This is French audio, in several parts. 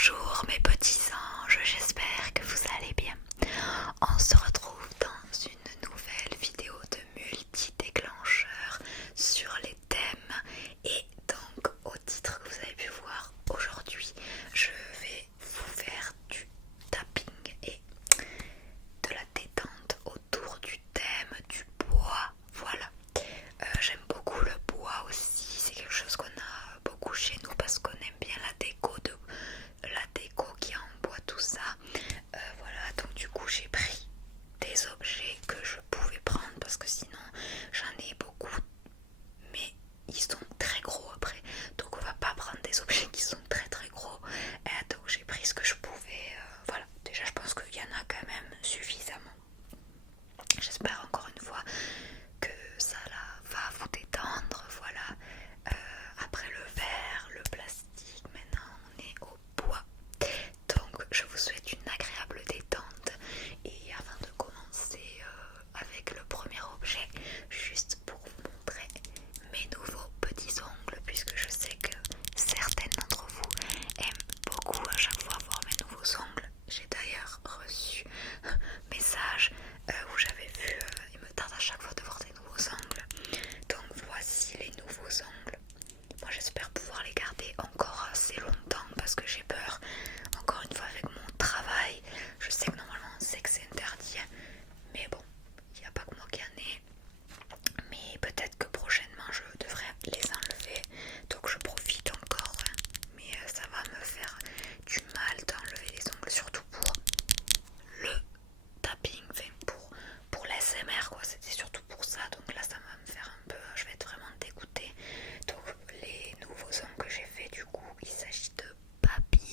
Bonjour mes petits anges, j'espère que vous allez bien. On se retrouve dans une nouvelle vidéo de multi-déclencheurs sur les thèmes. Et donc au titre que vous avez pu voir aujourd'hui, je vais vous faire du tapping et de la détente autour du thème du bois. Voilà. J'aime beaucoup le bois aussi, c'est quelque chose qu'on a beaucoup chez nous parce qu'on aime bien la déco qui est en bois, tout ça. Voilà, donc du coup j'ai pris des objets que je pouvais prendre parce que sinon j'en ai beaucoup, mais ils sont très gros après, donc on va pas prendre des objets qui sont très très gros. Donc j'ai pris ce que je pouvais. Voilà, déjà je pense qu'il y en a quand même suffisamment. J'espère encore une fois que ça là va vous détendre. Voilà. Après le verre, le plastique, maintenant on est au bois. Donc je vous souhaite une agréable détente. Et avant de commencer avec le premier objet, juste pour vous montrer mes nouveaux petits ongles, puisque je sais que certaines d'entre vous aiment beaucoup à chaque fois voir mes nouveaux ongles. J'ai d'ailleurs reçu un message où j'avais vu, il me tarde à chaque fois de voir des nouveaux ongles. Donc voici les nouveaux ongles. Moi j'espère pouvoir les garder encore assez longtemps parce que j'ai peur, encore une fois avec mon travail. Je sais que normalement on sait que c'est interdit, mais bon, il n'y a pas que moi qui en ai. Mais peut-être que prochainement je devrais les enlever, donc je profite encore, hein. Mais ça va me faire du mal d'enlever les ongles, surtout pour le tapping, enfin pour l'ASMR quoi, c'était surtout pour ça. Donc là ça va me faire un peu, je vais être vraiment dégoûtée. Donc les nouveaux ongles que j'ai fait, du coup il s'agit de papillons.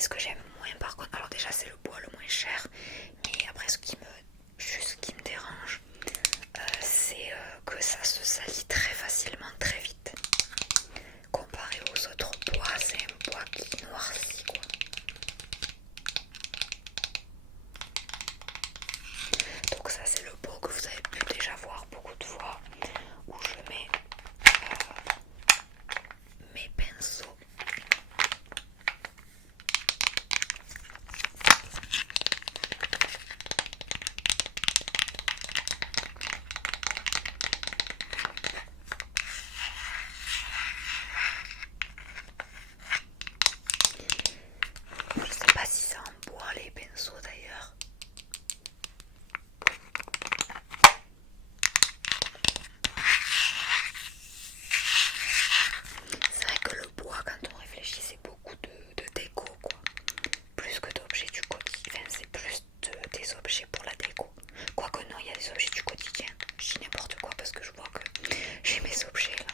Et ce que j'aime moins par contre, alors déjà c'est le bois le moins cher, mais après ce qui me dérange, c'est que ça se salit très facilement, très vite. Comparé aux autres bois, c'est un bois qui noircit quoi. Donc ça c'est le pot que vous avez pu déjà voir beaucoup de fois, où je mets mes pinceaux. Je sais pas si c'est en bois les pinceaux d'ailleurs. C'est vrai que le bois, quand on réfléchit, c'est beaucoup de déco quoi. Plus que d'objets du quotidien. Enfin, c'est plus des objets pour la déco. Quoique non, il y a des objets du quotidien. Je dis n'importe quoi parce que je vois que j'ai mes objets là.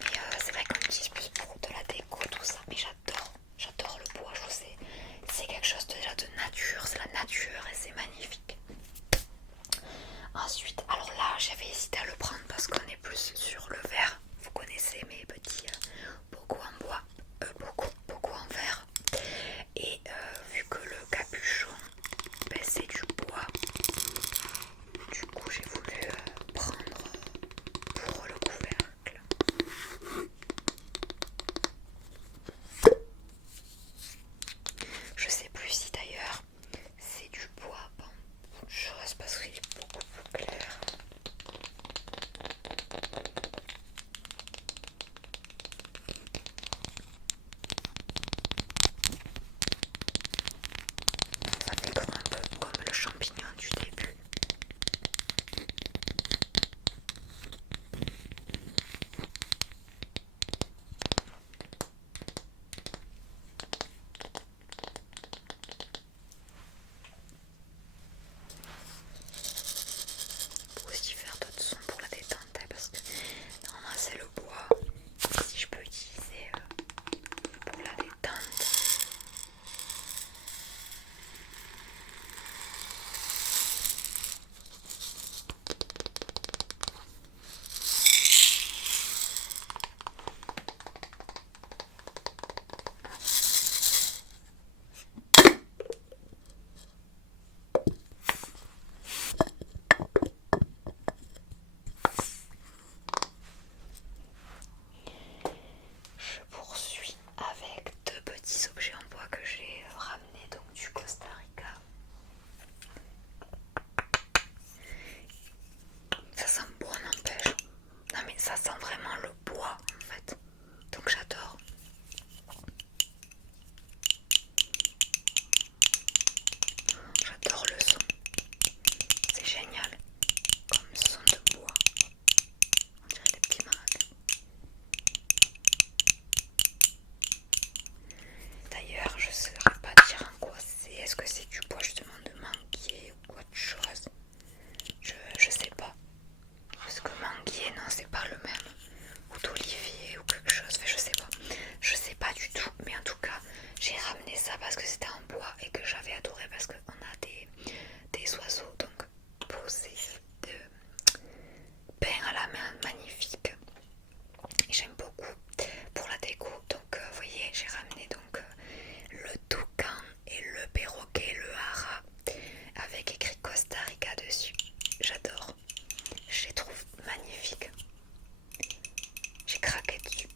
Mais c'est vrai qu'on utilise plus pour de la déco, tout ça. Mais j'adore le bois. Je sais, c'est quelque chose déjà de nature. C'est la nature et c'est magnifique. Ensuite, alors là, j'avais hésité à le prendre parce qu'on est plus sur le verre. Vous connaissez mes petits bocaux en bois, beaucoup en verre. Et vu que le capuchon, ben, c'est du bois, du coup j'ai voulu prendre pour le couvercle. Je sais plus si d'ailleurs c'est du bois, bon, autre chose parce qu'il est beaucoup plus clair. Ça fait comme un peu comme le champignon du début. On peut aussi faire d'autres sons pour la détente hein, parce que normalement c'est le bois. Si je peux utiliser pour la détente. Je poursuis avec deux petits objets en bois que j'ai ramenés donc du Costa Rica. Ça sent bon n'empêche. Non mais ça sent vraiment le bois en fait. Donc j'adore. J'adore le son. C'est génial. Comme son de bois. On dirait des petits maracas. D'ailleurs, je ne saurais pas dire en quoi c'est. Est-ce que c'est du bois justement de manguier ou autre chose? Je sais pas. Parce que manguier, non, c'est pas le même. Ou d'olivier ou quelque chose. Enfin, je sais pas. Je sais pas du tout. Mais en tout cas, j'ai ramené ça parce que c'était en bois et que j'avais adoré parce qu'on a des oiseaux donc posés de peint à la main magnifique. Et j'aime beaucoup pour la déco. Donc, vous voyez, j'ai ramené donc le toucan et le perroquet, le hara, avec écrit Costa Rica dessus. J'adore. Je les trouve magnifiques. J'ai craqué dessus.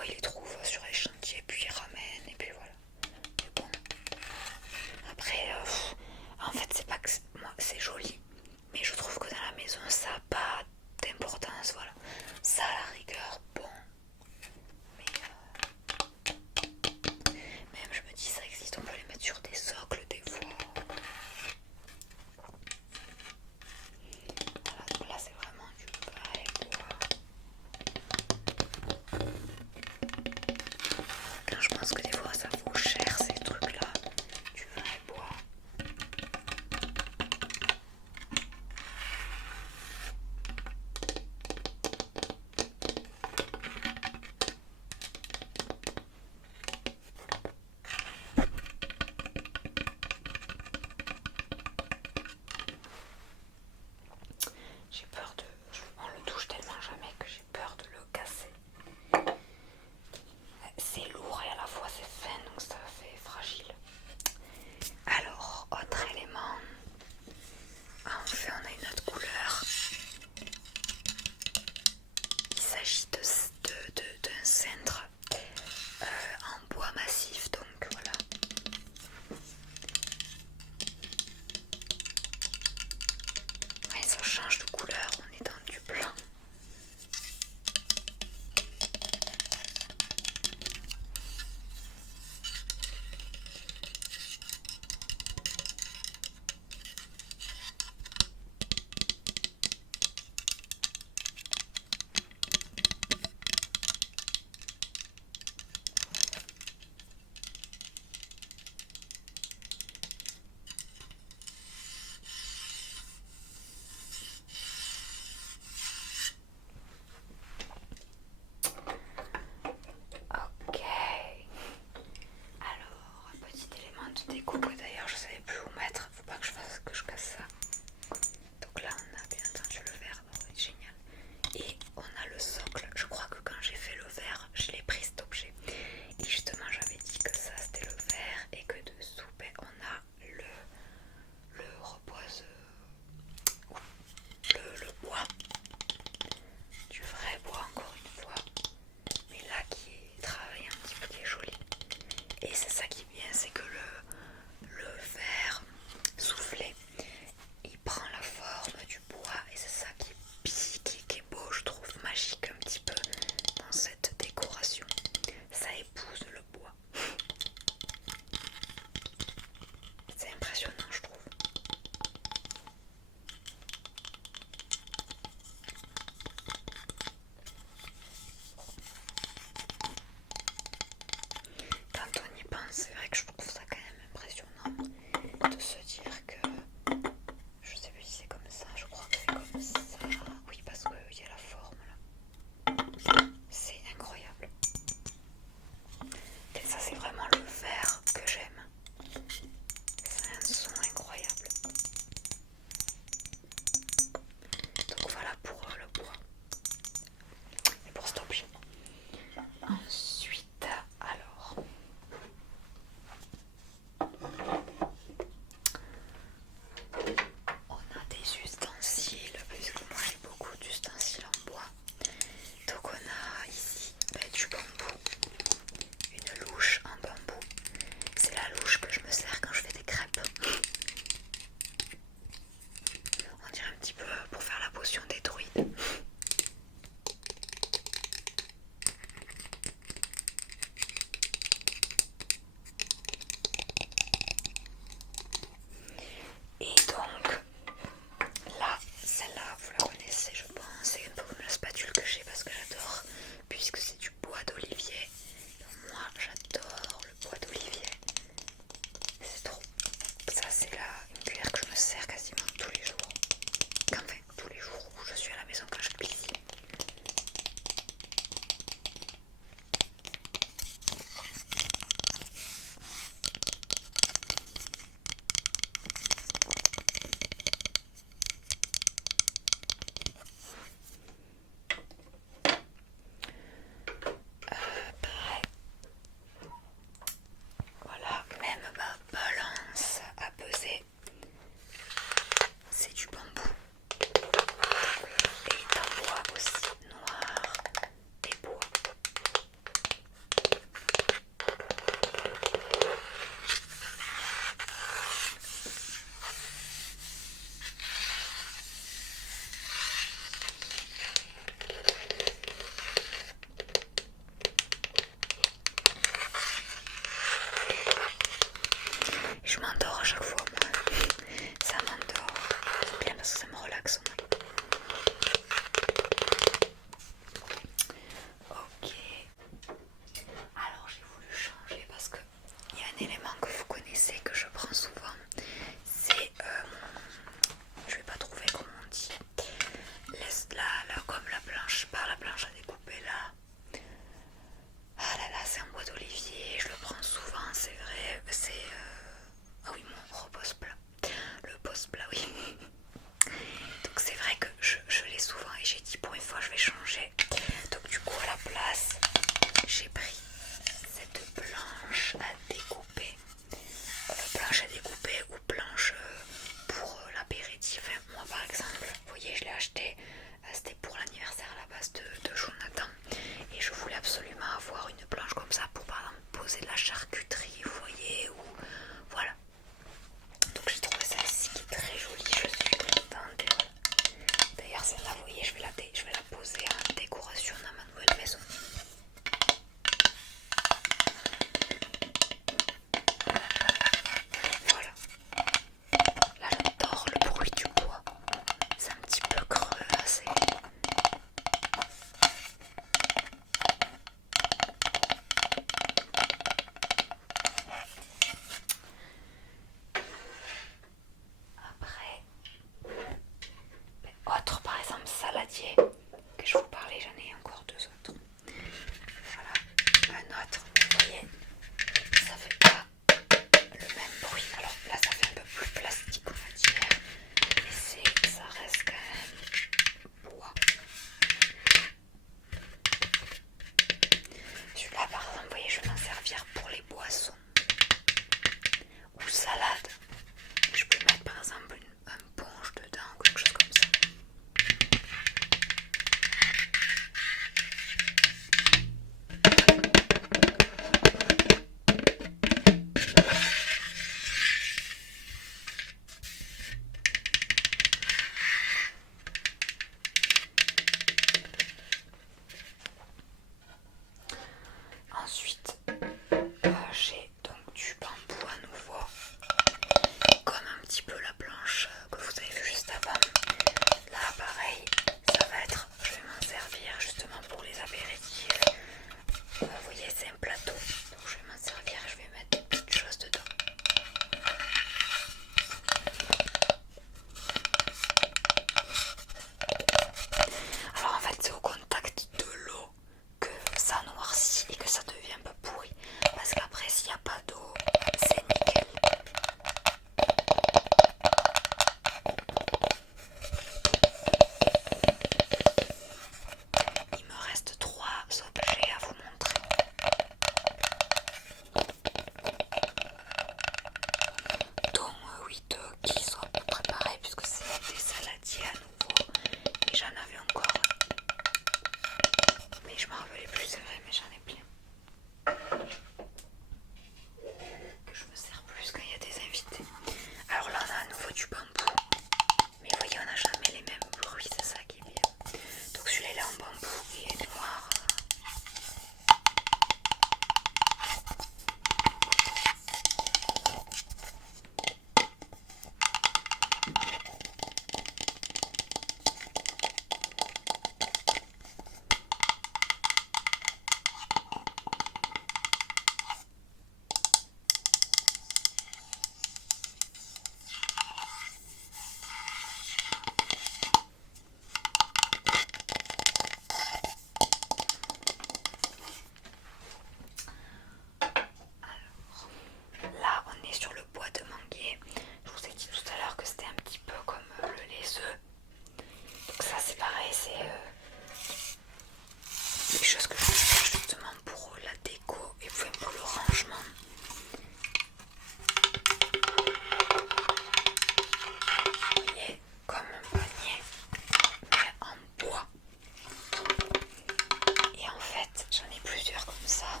ça.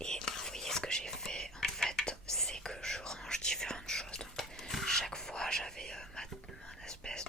Et vous voyez ce que j'ai fait en fait, c'est que je range différentes choses. Donc chaque fois j'avais mon espèce